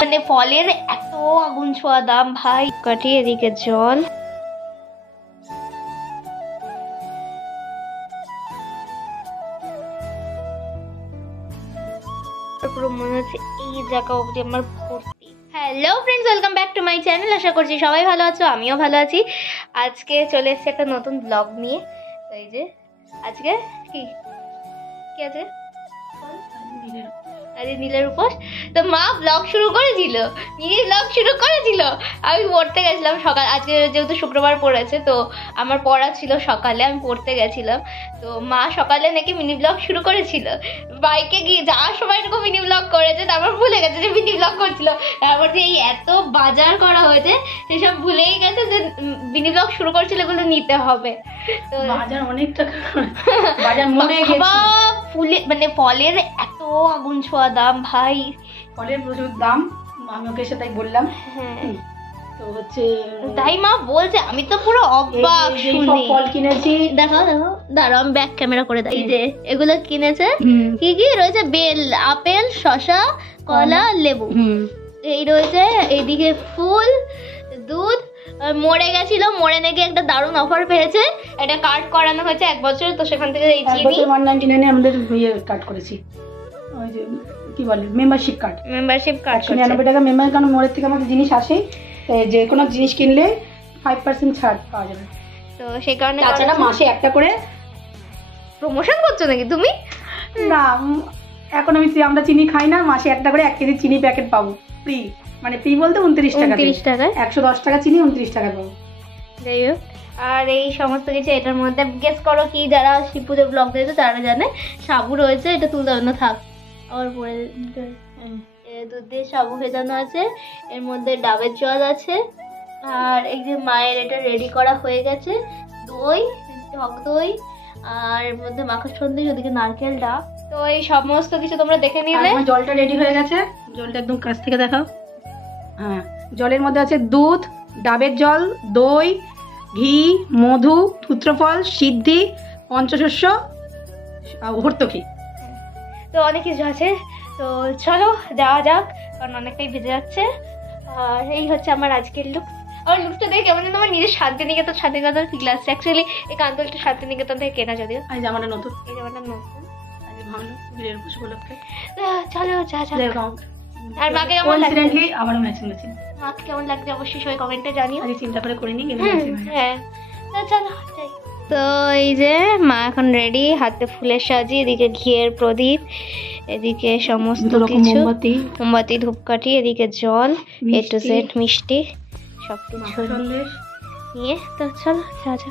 মানে ফলের এত আগুন ছোঁয়া দাম ভাই। কাটি এদিকে জল, পুরো মনে হচ্ছে এই জায়গা অবধি আমার ভর্তি। Hello friends, welcome back to my channel. আশা করছি সবাই ভালো আছো, আমিও ভালো আছি। আজকে চলে এসেছি একটা নতুন ব্লগ নিয়ে। তো এই যে আজকে কি কি আছে, আরে নীলের উপোস। তো মা ব্লগ শুরু করেছিল, মিনি ব্লগ শুরু করেছিল। আমি পড়তে গেছিলাম সকাল, আজকে যেহেতু শুক্রবার পড়েছে তো আমার পড়া ছিল সকালে, আমি পড়তে গেছিলাম। তো মা সকালে নাকি মিনি ব্লগ শুরু করেছিল, বাইকে গিয়ে যাওয়ার সময় এরকম মিনি ব্লগ করেছে, তারপর ভুলে গেছে যে মিনি ব্লগ করছিল। তারপর যে এই এত বাজার করা হয়েছে সেসব ভুলেই গেছে যে মিনি ব্লগ শুরু করেছিল, এগুলো নিতে হবে। তো বাজার অনেক টাকা, বাজার মনে গেছে। ফুলে মানে ফলের এত আগুন ছোঁয়া দাম ভাই, ফলের প্রচুর দাম। আমি ওকে এসে তাই বললাম। হ্যাঁ তো হচ্ছে তাই মা বলছে, আমি তো পুরো অবাক শুনে। ফল কিনেছি, দেখো দেখো, দাঁড়াও আমি ব্যাক ক্যামেরা করে দেই। যে এগুলো কিনেছে, কি কি রয়েছে, বেল, আপেল, শসা, কলা, লেবু, এই রয়েছে। এইদিকে ফুল, দুধ। মরে গেছিল, মরে নাকি একটা দারুণ অফার পেয়েছে, একটা কার্ড করানো হয়েছে 1 বছর, তো সেখান থেকে এই চিনি 199 এ আমাদের কার্ড করেছি। ওই যে কি বলে, মেম্বারশিপ কার্ড 99 টাকা মেম্বার। কারণ মোড়ের থেকে আমাদের জিনিস আসে, যে কোনো জিনিস কিনলে 5% ছাড় পাওয়া যাবে। তো সেই কারণে তাছাড়া মাসে একটা করে প্রমোশন করছো নাকি তুমি? না, এখন আমরা চিনি খাই না, মাসে একটা করে 1 কেজি চিনি প্যাকেট পাবো ফ্রি। মানে ফ্রি বলতে 29 টাকায় 110 টাকা চিনি 29 টাকা পাবো। যাই হোক, আর এই সমস্ত কিছু এটার মধ্যে গেস করো কি, যারা শিব পুজোর ব্লগ দিয়েছে তারা জানে। সাবু রয়েছে, এটা তুলতে হবে না, থাক। আবার পরে দুধ দিয়ে সাবু ভেজানো আছে, এর মধ্যে ডাবের জল আছে, আর এই যে মায়ের এটা রেডি করা হয়ে গেছে, দই, টক দই, আর এর মধ্যে মাখন সন্দেশ, ওদিকে নারকেল ডাব। তো এই সমস্ত কিছু তোমরা দেখে নিলে। জলটা রেডি হয়ে গেছে, জলটা একদম কাছ থেকে দেখাও। হ্যাঁ, জলের মধ্যে আছে দুধ, ডাবের জল, দই, ঘি, মধু, সূত্রফল, সিদ্ধি, পঞ্চশস্য, ভর্তুকি। তো অনেক কিছু আছে। তো চলো যাওয়া যাক, কারণ অনেকটাই ভেজে যাচ্ছে। আর এই হচ্ছে আমার আজকের লুক। আমার লুকটা দেখে কেমন যেন আমার নিজের শান্তিনিকেতন ফিল আসছে। অ্যাকচুয়ালি এই কান্তলটা শান্তিনিকেতন থেকে কেনা, যদিও এই জামাটা নতুন, এই জামাটা নতুন। চলো যা যা। আর মাকে কেমন লাগছে? আমারও ম্যাচিং ম্যাচিং। মাকে কেমন লাগছে অবশ্যই সবাই কমেন্টে জানিও। আরে চিন্তা করে করিনি। হ্যাঁ, চলো যাই। তো এই যে মা এখন রেডি, হাতে ফুলের সাজি, এদিকে ঘিয়ের প্রদীপ, এদিকে সমস্ত কিছু, মোমবাতি, ধূপকাঠি, এদিকে জল, A to Z মিষ্টি সব কিছু নিয়ে। তো চলো যা যা।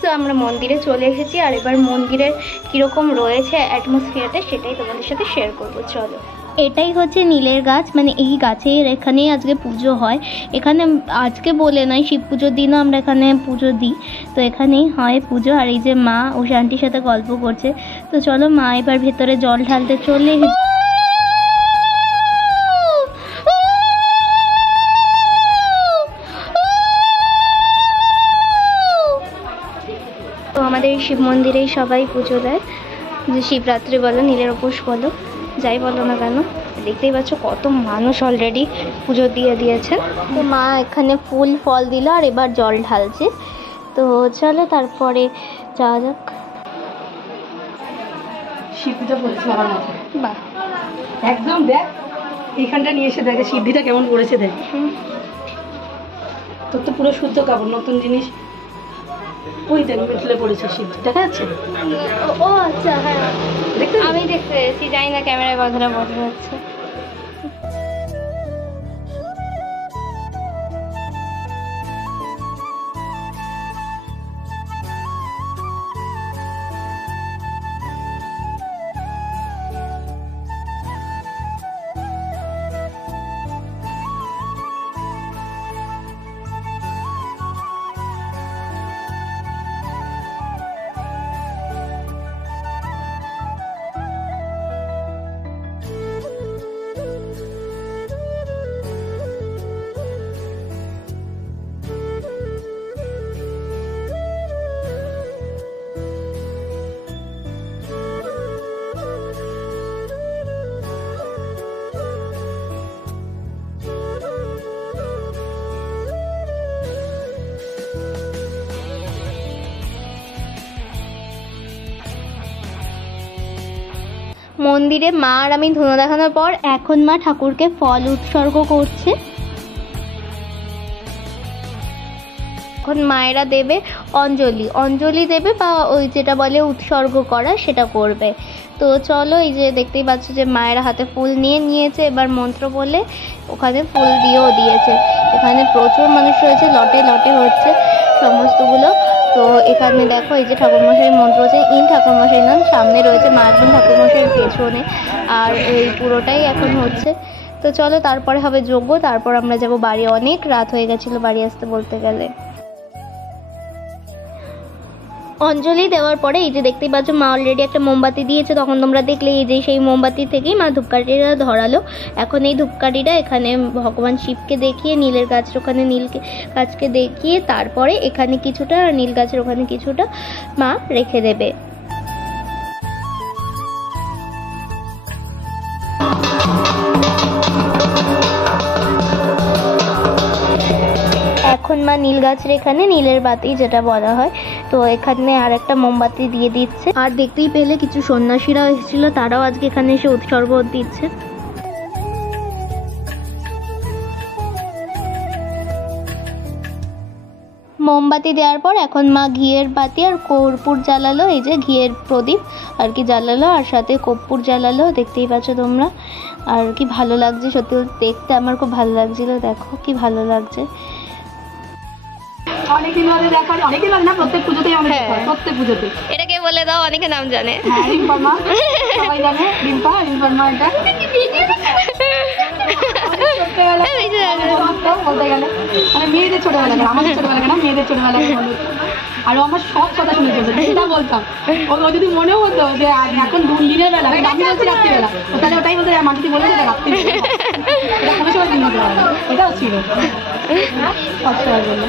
তো আমরা মন্দিরে চলে এসেছি, আর এবার মন্দিরের কিরকম রয়েছে অ্যাটমসফিয়ারটা সেটাই তোমাদের সাথে শেয়ার করবো। চলো, এটাই হচ্ছে নীলের গাছ, মানে এই গাছের এখানেই আজকে পুজো হয়। এখানে আজকে বলে নয়, শিব পুজোর দিনও আমরা এখানে পুজো দিই। তো এখানেই হয় পুজো। আর এই যে মা ও শান্তির সাথে গল্প করছে। তো চলো, মা এবার ভেতরে জল ঢালতে চলে। তো আমাদের এই শিব মন্দিরেই সবাই পুজো দেয়, যে শিবরাত্রি বলো, নীলের উপোস বলো, যাই বলো না কেন। দেখতেই পাচ্ছ কত মানুষ অলরেডি পুজো দিয়ে দিয়েছেন। তো মা এখানে ফুল ফল দিল, আর এবার জল ঢালছে। তো চলো তারপরে যাওয়া যাক। শিব পুজো করেছে আমার মাথায়। বাহ, একদম দেখ, এইখানটা নিয়ে এসে দেখে সিদ্ধিটা কেমন করেছে দেখ। তোর তো পুরো শুদ্ধ কাপড়, নতুন জিনিস। ওই দেখ মিটলে পড়েছে সিদ্ধি, দেখা যাচ্ছে? ও আচ্ছা, হ্যাঁ আমি দেখতে পেয়েছি, জানি না ক্যামেরায় কতটা বোঝা যাচ্ছে। মন্দিরে মা আর আমি ধুনো দেখানোর পর এখন মা ঠাকুরকে ফল উৎসর্গ করছে। এখন মায়েরা দেবে অঞ্জলি দেবে, বা ওই যেটা বলে উৎসর্গ করা সেটা করবে। তো চলো, এই যে দেখতেই পাচ্ছ যে মায়েরা হাতে ফুল নিয়েছে, এবার মন্ত্র বলে ওখানে ফুল দিয়েছে। এখানে প্রচুর মানুষ রয়েছে, লটে লটে হচ্ছে সমস্তগুলো। তো এখানে দেখো এই যে ঠাকুরমশাই মন্ত্র হচ্ছে, ঠাকুরমশাই নন, সামনে রয়েছে মা একদম ঠাকুরমশাইয়ের পেছনে, আর এই পুরোটাই এখন হচ্ছে। তো চলো, তারপরে হবে যজ্ঞ, তারপর আমরা যাব বাড়ি। অনেক রাত হয়ে গেছিলো বাড়ি আসতে বলতে গেলে। অঞ্জলি দেওয়ার পরে এই যে দেখতেই পাচ্ছ মা অলরেডি একটা মোমবাতি দিয়েছে, তখন তোমরা দেখলে এই যে সেই মোমবাতি থেকেই মা ধূপকাঠিটা ধরালো। এখন এই ধূপকাঠিটা এখানে ভগবান শিবকে দেখিয়ে, নীলের গাছের ওখানে নীল গাছকে দেখিয়ে তারপরে এখানে কিছুটা আর নীল গাছের ওখানে কিছুটা মা রেখে দেবে। এখন মা নীল গাছের এখানে নীলের বাতি যেটা বলা হয়, তো এখানে আর একটা মোমবাতি দিয়ে দিচ্ছে। আর দেখতেই পেলে কিছু সন্ন্যাসীরা এসেছিল, তারাও আজকে এখানে এসে উৎসর্গ দিচ্ছে। মোমবাতি দেওয়ার পর এখন মা ঘিয়ের বাতি আর কর্পূর জ্বালালো, এই যে ঘিয়ের প্রদীপ আর কি জ্বালালো, আর সাথে কর্পূর জ্বালালো, দেখতেই পাচ্ছ তোমরা। আর কি ভালো লাগছে সত্যি দেখতে, আমার খুব ভালো লাগছিল, দেখো কি ভালো লাগছে। অনেকদিন ধরে দেখা, অনেকদিন ধরে না, প্রত্যেক পুজোতেই আমাদের দেখা হয়, প্রত্যেক পুজোতে। এটাকে বলে দাও, অনেকে নাম জানে। হ্যাঁ, রিম্পা মা, সবাই জানে রিম্পা মা। এটা বলতে গেলে মানে মেয়েদের ছোটবেলা, আমাদের ছোটবেলা না, মেয়েদের ছোটবেলা। আর আমার সব কথা শুনে চলছে, যেটা বলতাম ও যদি মনেও হতো যে এখন দিনের বেলা, আমি বলছি রাত্রিবেলা, তাহলে ওটাই বলতে মাটিতে বলে যেটা রাত্রি, কোনো সময় দিন হতে পারে না, এটাও ছিল সবসময় বললো।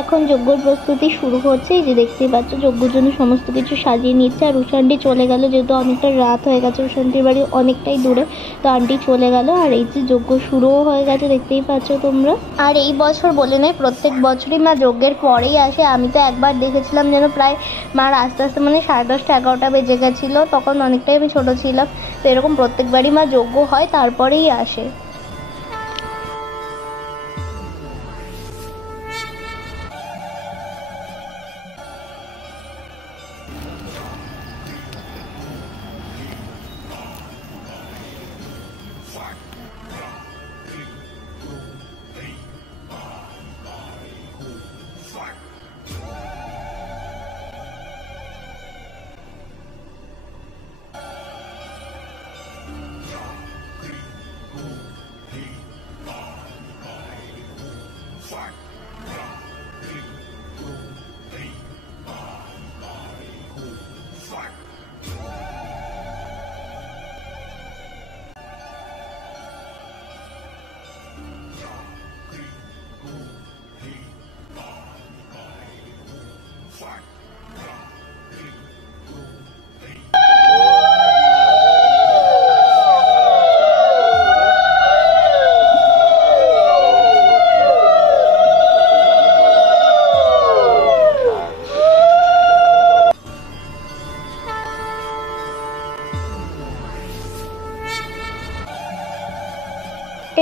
এখন যজ্ঞর প্রস্তুতি শুরু হচ্ছে, এই যে দেখতেই পাচ্ছ যজ্ঞের জন্য সমস্ত কিছু সাজিয়ে নিচ্ছে। আর উষানটি চলে গেল, যেহেতু অনেকটা রাত হয়ে গেছে, উষানটির বাড়ি অনেকটাই দূরে, তো আন্টি চলে গেল। আর এই যে যজ্ঞ শুরুও হয়ে গেছে, দেখতেই পাচ্ছ তোমরা। আর এই বছর বলে নয়, প্রত্যেক বছরই মা যজ্ঞের পরেই আসে। আমি তো একবার দেখেছিলাম যেন প্রায় মার আস্তে আস্তে মানে 10:30 11টা বেজে গেছিলো, তখন অনেকটাই আমি ছোটো ছিলাম। তো এরকম প্রত্যেকবারই মা যজ্ঞ হয় তারপরেই আসে।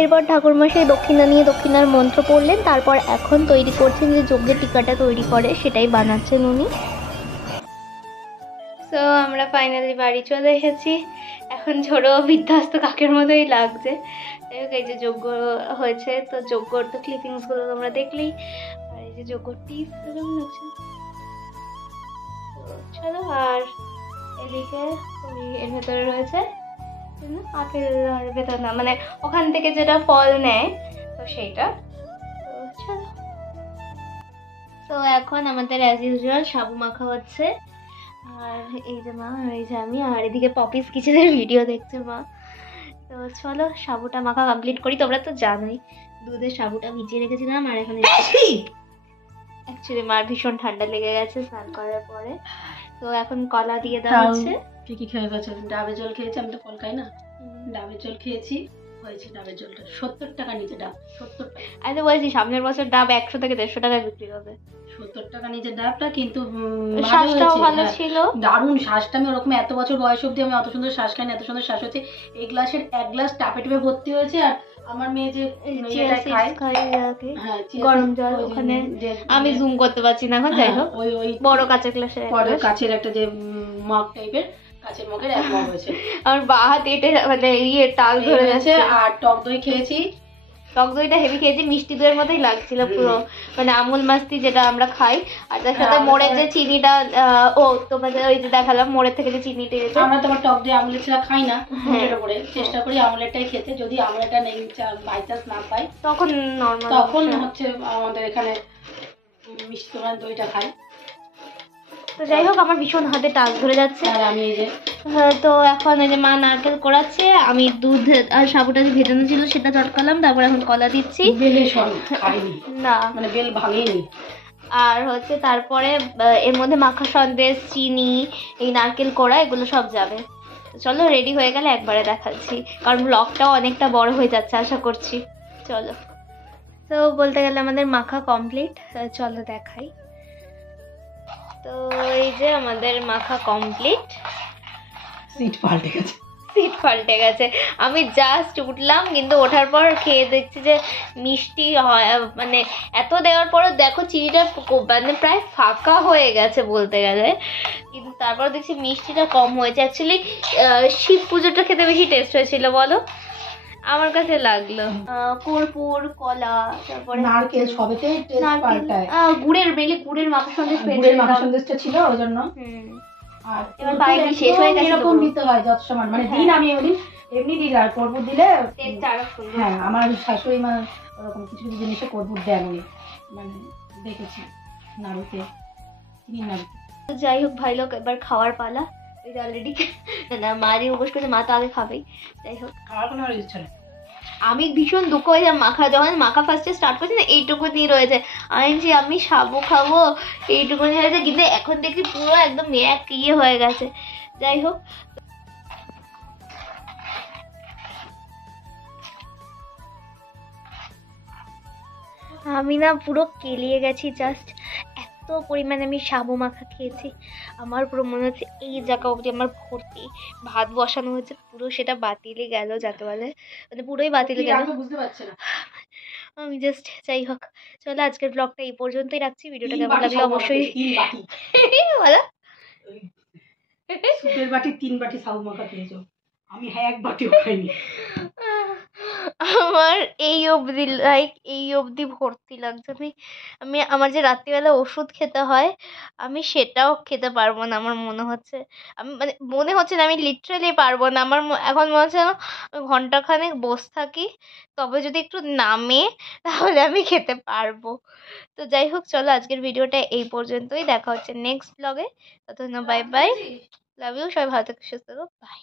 এরপর ঠাকুরমশাই দক্ষিণা নিয়ে দক্ষিণার মন্ত্র পড়লেন, তারপর এখন তৈরি করছেন যে যজ্ঞের টিকাটা তৈরি করে সেটাই বানাচ্ছেন উনি। তো আমরা ফাইনালি বাড়ি চলে এসেছি। এখন ছোটো বিধ্বস্ত কাকের মতোই লাগছে। এই যে যজ্ঞ হয়েছে, তো যজ্ঞর তো ক্লিপিংসগুলো তোমরা দেখলেই, আর এই যে যজ্ঞর টিপ কেমন লাগছে। চলো, আর এদিকে এর ভেতরে রয়েছে আপেল, আর ভেতর না মানে ওখান থেকে যেটা ফল নেয় তো সেইটা। তো চলো, তো এখন আমাদের অ্যাজ ইউজুয়াল সাবু মাখা হচ্ছে। আর এই যে মা, এই যে আমি, আর এদিকে পপিস কিচেনের ভিডিও দেখছে মা। তো চলো সাবুটা মাখা কমপ্লিট করি। তোমরা তো জানোই দুধের সাবুটা ভিজিয়ে রেখেছিলাম, আর এখন অ্যাকচুয়ালি মার ভীষণ ঠান্ডা লেগে গেছে স্নান করার পরে। তো এখন কলা দিয়ে দেওয়া হচ্ছে। কি কি খেয়ে গেছে? ডাবের জল খেয়েছি, আমি তো ফল খাই না, ডাবের জল খেয়েছি, হয়েছে ডাবের জলটা, 70 টাকা নিচে ডাব, 70 টাকা। আমি তো বলছি সামনের বছর ডাব 100 থেকে 150 টাকায় বিক্রি হবে। 70 টাকা নিচে ডাবটা, কিন্তু শ্বাসটাও ভালো ছিল, দারুণ শ্বাসটা। আমি ওরকম এত বছর বয়স অব্দি আমি অত সুন্দর শ্বাস খাই না, এত সুন্দর শ্বাস হচ্ছে। এই গ্লাসের 1 গ্লাস টাপে টাপে ভর্তি হয়েছে। আর আমার মেয়ে যে গরম জল ওখানে আমি জুম করতে পারছি না এখন, যাই হোক ওই বড় কাঁচের গ্লাসের, বড় কাচের একটা যে মগ টাইপের, কাচের মগের 1 মগ হয়েছে। আমার বা হাত এটা মানে টাল ধরে যাচ্ছে। আর টক দই খেয়েছি, টক দইটা হেভি খেয়েছি, মিষ্টি দইয়ের মতোই লাগছিল পুরো, মানে আমুল মাস্তি যেটা আমরা খাই। আর তার সাথে মোড়ের যে চিনিটা, তোমাদের ওই যে দেখালাম মোড়ের থেকে যে চিনিটা এসেছে। আমরা তোমার টক দই আমুলের ছাড়া খাই না, দুটোর উপরে চেষ্টা করি আমুলেরটাই খেতে। যদি আমুলেরটা নেই বাই চান্স না পাই তখন নরমাল, তখন হচ্ছে আমাদের এখানে মিষ্টি তোমার দইটা খাই। তো যাই হোক আমার ভীষণ হাতে টাক ধরে যাচ্ছে। আর আমি এই যে তো এখন এই যে মা নারকেল কোড়াচ্ছে, আমি দুধ আর সাবুটা যে ভেজানো ছিল সেটা চটকালাম, তারপর এখন কলা দিচ্ছি। বেলে খাইনি না, মানে বেল ভাঙেনি। আর হচ্ছে তারপরে এর মধ্যে মাখা সন্দেশ, চিনি, এই নারকেল কোড়া এগুলো সব যাবে। চলো রেডি হয়ে গেলে একবারে দেখাচ্ছি, কারণ ব্লগটাও অনেকটা বড় হয়ে যাচ্ছে আশা করছি। চলো, তো বলতে গেলে আমাদের মাখা কমপ্লিট, চলো দেখাই। তো এই যে আমাদের মাখা কমপ্লিট। সিট পাল্টে গেছে, সিট পাল্টে গেছে। আমি জাস্ট উঠলাম, কিন্তু ওঠার পর খেয়ে দেখছি যে মিষ্টি হয়, মানে এত দেওয়ার পরও দেখো চিনিটা মানে প্রায় ফাঁকা হয়ে গেছে বলতে গেলে, কিন্তু তারপর দেখছি মিষ্টিটা কম হয়েছে। অ্যাকচুয়ালি শিব পুজোটা খেতে বেশি টেস্ট হয়েছিল বলো, আমার কাছে লাগলো। কর্পূর, কলা, তারপরে নারকেল সবেতে টেস্ট পাল্টায়। গুড়ের গুড়ের মাখা সন্দেশ, গুড়ের মাখা সন্দেশটা ছিল ওই জন্য। আর এবার বাইরে শেষ হয়ে গেছে, এরকম দিতে হয় যত সমান, মানে দিন আমি ওদিন এমনি দিই, আর কর্পূর দিলে হ্যাঁ আমার শাশুড়ি মা ওরকম কিছু কিছু জিনিসে কর্পূর দেন উনি, মানে দেখেছি নাড়ুতে, চিনি নাড়ুতে। যাই হোক ভাই লোক, এবার খাওয়ার পালা। এই যে অলরেডি না মা দিয়ে উপোস করছে, মা তো আগে খাবেই। যাই হোক খাওয়ার কোনো ইচ্ছা নেই। আমি ভীষণ দুঃখ হয়ে যায়, মাখা যখন মাখা ফার্স্টে স্টার্ট করছি না এইটুকু দিয়ে রয়েছে, আমি সাবু খাবো এইটুকু নিয়ে হয়েছে, কিন্তু এখন দেখি পুরো একদম এক ইয়ে হয়ে গেছে। যাই হোক আমি না পুরো কেলিয়ে গেছি, জাস্ট এত পরিমাণে আমি সাবু মাখা খেয়েছি, আমার পুরো মনে হচ্ছে এই জায়গা অবধি আমার ভর্তি। ভাত বসানো হয়েছে পুরো সেটা বাতিলে গেল, যাতে বলে মানে পুরোই বাতিলে গেল, বুঝতে পারছি না আমি জাস্ট। যাই হোক চলো আজকের ব্লগটা এই পর্যন্তই রাখছি। ভিডিওটা কেমন লাগলো অবশ্যই বলো। সুপের বাটি 3 বাটি সাবু মাখা খেয়েছো, আমি 1 বাটিও খাইনি। আমার এই অবধি ভর্তি লাগছে। আমি আমার যে রাত্রিবেলা ওষুধ খেতে হয়, আমি সেটাও খেতে পারবো না আমার মনে হচ্ছে। আমি মানে মনে হচ্ছে না, আমি লিটারালি পারবো না। আমার এখন মনে হচ্ছে না ঘন্টাখানেক বসে থাকি, তবে যদি একটু নামে তাহলে আমি খেতে পারবো। তো যাই হোক চলো আজকের ভিডিওটা এই পর্যন্তই, দেখা হচ্ছে নেক্সট ব্লগে। ততক্ষণ বাই বাই, লাভ ইউ, সবাই ভালো থেকো, সুস্থ থেকো, বাই।